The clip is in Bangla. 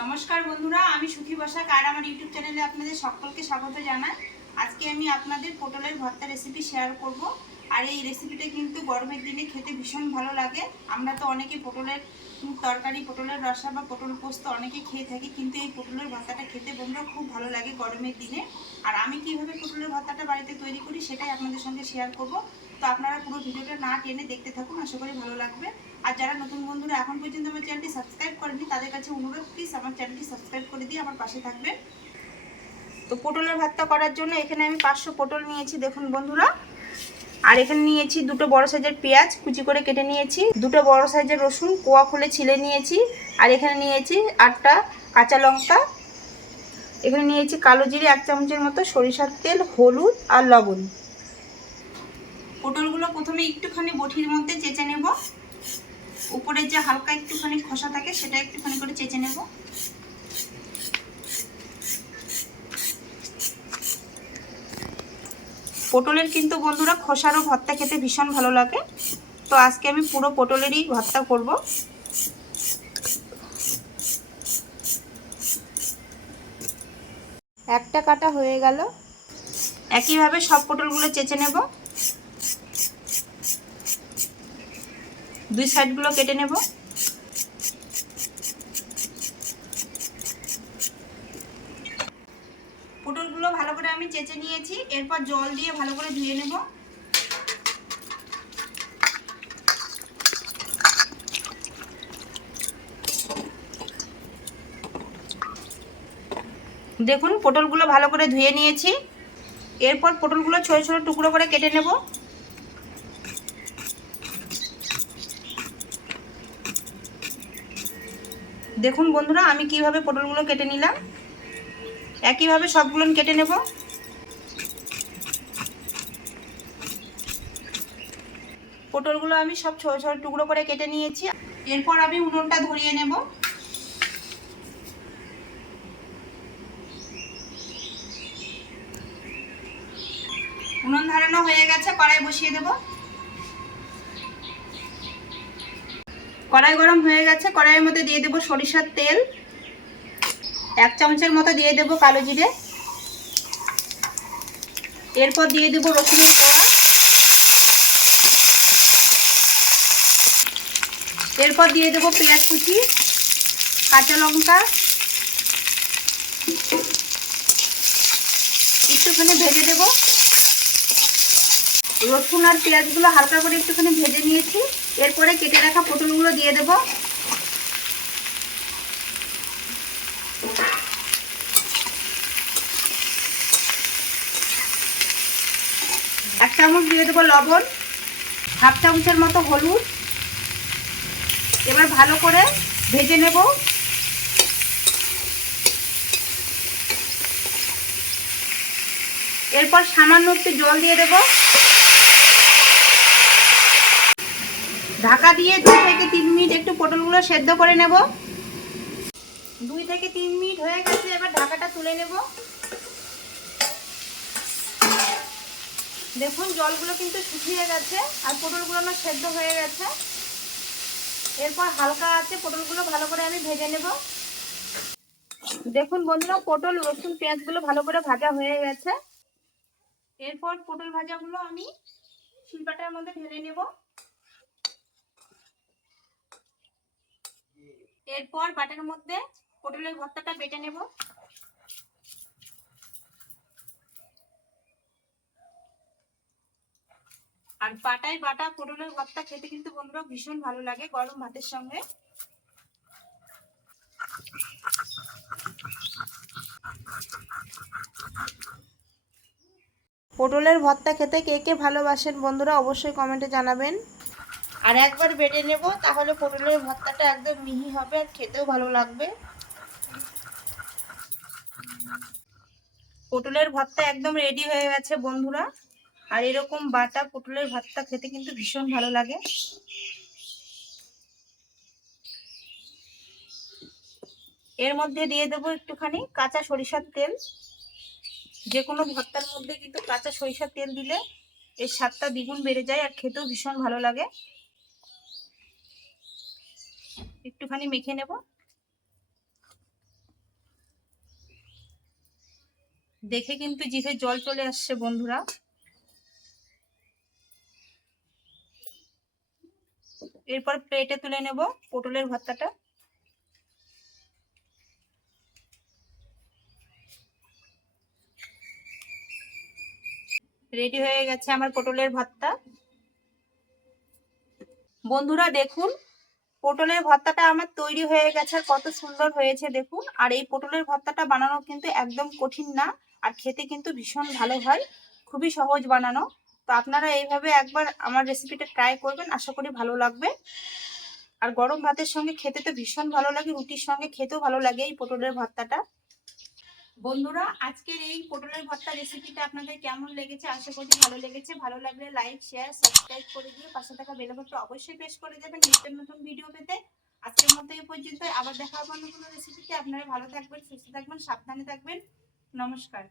নমস্কার বন্ধুরা, আমি সুখী বসাক আর আমার ইউটিউব চ্যানেলে আপনাদের সকলকে স্বাগত জানাই। আজকে আমি আপনাদের পটলের ভর্তা রেসিপি শেয়ার করব। আর এই রেসিপিটা কিন্তু গরমের দিনে খেতে ভীষণ ভালো লাগে। আমরা তো অনেকে পটলের তরকারি, পটলের রসা বা পটল পোস্ত অনেকে খেয়ে থাকি, কিন্তু এই পটলের ভাতাটা খেতে বন্ধুরা খুব ভালো লাগে গরমের দিনে। আর আমি কীভাবে পটলের ভাতাটা বাড়িতে তৈরি করি সেটাই আপনাদের সঙ্গে শেয়ার করব। তো আপনারা পুরো ভিডিওটা না টেনে দেখতে থাকুন, আশা করি ভালো লাগবে। আর যারা নতুন বন্ধুরা এখন পর্যন্ত আমার চ্যানেলটি সাবস্ক্রাইব করেনি তাদের কাছে অনুরোধ প্লিজ আমার চ্যানেলটি সাবস্ক্রাইব করে দিয়ে আমার পাশে থাকবে তো পটলের ভর্তা করার জন্য এখানে আমি পাঁচশো পটল নিয়েছি, দেখুন বন্ধুরা। আর এখানে নিয়েছি দুটো বড় সাইজের পেঁয়াজ, কুচি করে কেটে নিয়েছি। দুটো বড় সাইজের রসুন, কোয়া খুলে ছিলে নিয়েছি। আর এখানে নিয়েছি আটটা কাঁচা লঙ্কা। এখানে নিয়েছি কালো জিরে এক চামচের মতো সরিষার তেল, হলুদ আর লবণ। পটলগুলো প্রথমে একটুখানি বটির মধ্যে চেঁচে নেব। উপরে যে হালকা একটুখানি খোসা থাকে, সেটা একটুখানি করে চেঁচে নেব। পটলের কিন্তু বন্ধুরা খোসারও ভর্তা খেতে ভীষণ ভালো লাগে। তো আজকে আমি পুরো পটলেরই ভর্তা করব। একটা কাটা হয়ে গেল। একইভাবে সব পটলগুলো চেঁচে নেব। দুই সাইডগুলো কেটে নেব পটলগুলো ভালো করে আমি চেঁচে নিয়েছি, এরপর জল দিয়ে ভালো করে ধুয়ে নেব। দেখুন, পটলগুলো ভালো করে ধুয়ে নিয়েছি। এরপর পটলগুলো ছোটো ছোটো টুকরো করে কেটে নেব। দেখুন বন্ধুরা, আমি কীভাবে পটলগুলো কেটে নিলাম। একইভাবে সবগুলো কেটে নেব। পটলগুলো আমি সব ছোট ছোট টুকরো করে কেটে নিয়েছি। এরপর আমি উনুনটা ধরিয়ে নেব। উনুন ধরানো হয়ে গেছে, কড়াই বসিয়ে দেব। কড়াই গরম হয়ে গেছে, কড়াইয়ের মধ্যে দিয়ে দেব সরিষার তেল। এক চামচের মতো দিয়ে দেব কালো জিরে। এরপর দিয়ে দেব রসুনের কোয়া এরপর দিয়ে দেবো পেঁয়াজ কুচি, কাঁচা লঙ্কা। একটুখানি ভেজে দেব। রসুন আর পেঁয়াজগুলো হালকা করে একটুখানি ভেজে নিয়েছি। এরপরে কেটে রাখা পটলগুলো দিয়ে দেবো। এক চামচ দিয়ে দেবো লবণ, হাফ চামচের মতো হলুদ। এবার ভালো করে ভেজে নেব। এরপর সামান্য একটু জল দিয়ে দেব। ঢাকা দিয়ে দুই থেকে তিন মিনিট একটু পটলগুলো সেদ্ধ করে নেব। দুই থেকে তিন মিনিট হয়ে গেছে, এবার ঢাকাটা তুলে নেব। দেখুন, জলগুলো কিন্তু শুকিয়ে গেছে আর পটলগুলো সেদ্ধ হয়ে গেছে। এরপর হালকা আছে, পটলগুলো ভালো করে আমি ভেজে নেব। দেখুন বন্ধুরা, পটল, রসুন, পেঁয়াজগুলো ভালো করে ভাজা হয়ে গেছে। এরপর পটল ভাজাগুলো আমি শিলপাটার মধ্যে ঢেলে নেব। এরপর বাটার মধ্যে পটলের ভর্তাটা বেটে নেব। আর পাটায় বাটা পটলের ভর্তা খেতে কিন্তু বন্ধুরা ভীষণ ভালো লাগে গরম ভাতের সঙ্গে। পটলের ভর্তা খেতে কে কে ভালোবাসেন বন্ধুরা অবশ্যই কমেন্টে জানাবেন। আর একবার বেটে নেব, তাহলে পটলের ভর্তাটা একদম মিহি হবে আর খেতেও ভালো লাগবে। পটলের ভর্তা একদম রেডি হয়ে গেছে বন্ধুরা। আর এরকম বাটা পটলের ভাতটা খেতে কিন্তু ভীষণ ভালো লাগে। এর মধ্যে দিয়ে দেবো একটুখানি কাঁচা সরিষার তেল। যে কোনো ভাতটার মধ্যে কিন্তু কাঁচা সরিষার তেল দিলে এর স্বাদটা দ্বিগুণ বেড়ে যায় আর খেতেও ভীষণ ভালো লাগে। একটুখানি মেখে নেব। দেখে কিন্তু জিভে জল চলে আসছে বন্ধুরা। এরপর প্লেটে তুলে নেব পটলের ভর্তাটা। রেডি হয়ে গেছে আমার পটলের ভর্তা। বন্ধুরা, দেখুন, পটলের ভর্তাটা আমার তৈরি হয়ে গেছে আর কত সুন্দর হয়েছে, দেখুন। আর এই পটলের ভর্তাটা বানানো কিন্তু একদম কঠিন না, আর খেতে কিন্তু ভীষণ ভালো হয়, খুবই সহজ বানানো। তো আপনারা এইভাবে একবার আমার রেসিপিটা ট্রাই করবেন, আশা করি ভালো লাগবে। আর গরম ভাতের সঙ্গে খেতে তো ভীষণ ভালো লাগে, রুটির সঙ্গে খেতেও ভালো লাগে এই পটলের ভর্তাটা। বন্ধুরা, আজকের এই পটলের ভর্তা রেসিপিটা আপনাদের কেমন লেগেছে? আশা করি ভালো লেগেছে। ভালো লাগলে লাইক শেয়ার সাবস্ক্রাইব করে দিয়ে পাশে থাকা বেল বাটনটা অবশ্যই প্রেস করে দেবেন নিত্য নতুন ভিডিও পেতে। আজকের মতো এই পর্যন্ত আবার দেখা হবে অন্য কোনো রেসিপিতে আপনারা ভালো থাকবেন, সুস্থ থাকবেন, সাবধানে থাকবেন। নমস্কার।